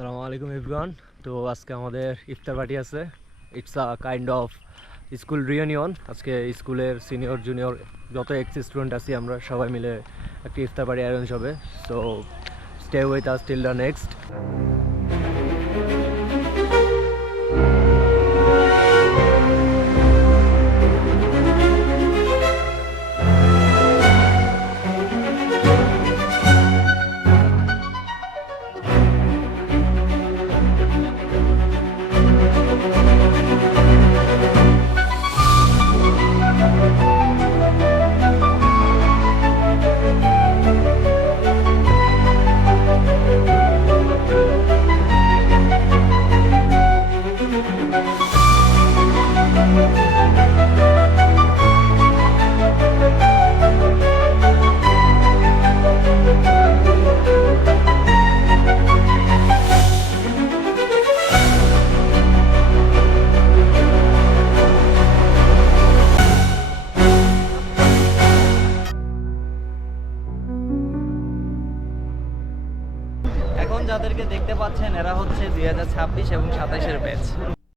আসসালামু আলাইকুম এভরিওয়ান। তো আজকে আমাদের ইফতার পার্টি আছে। It's a kind of school reunion. আজকে স্কুলের সিনিয়র জুনিয়র যত এক্স স্টুডেন্ট আছি আমরা সবাই মিলে একটা ইফতার পার্টি অ্যারেঞ্জ হবে। So stay with us till the next. এখন যাদেরকে দেখতে পাচ্ছেন এরা হচ্ছে 2026 এবং 27-এর ব্যাচ।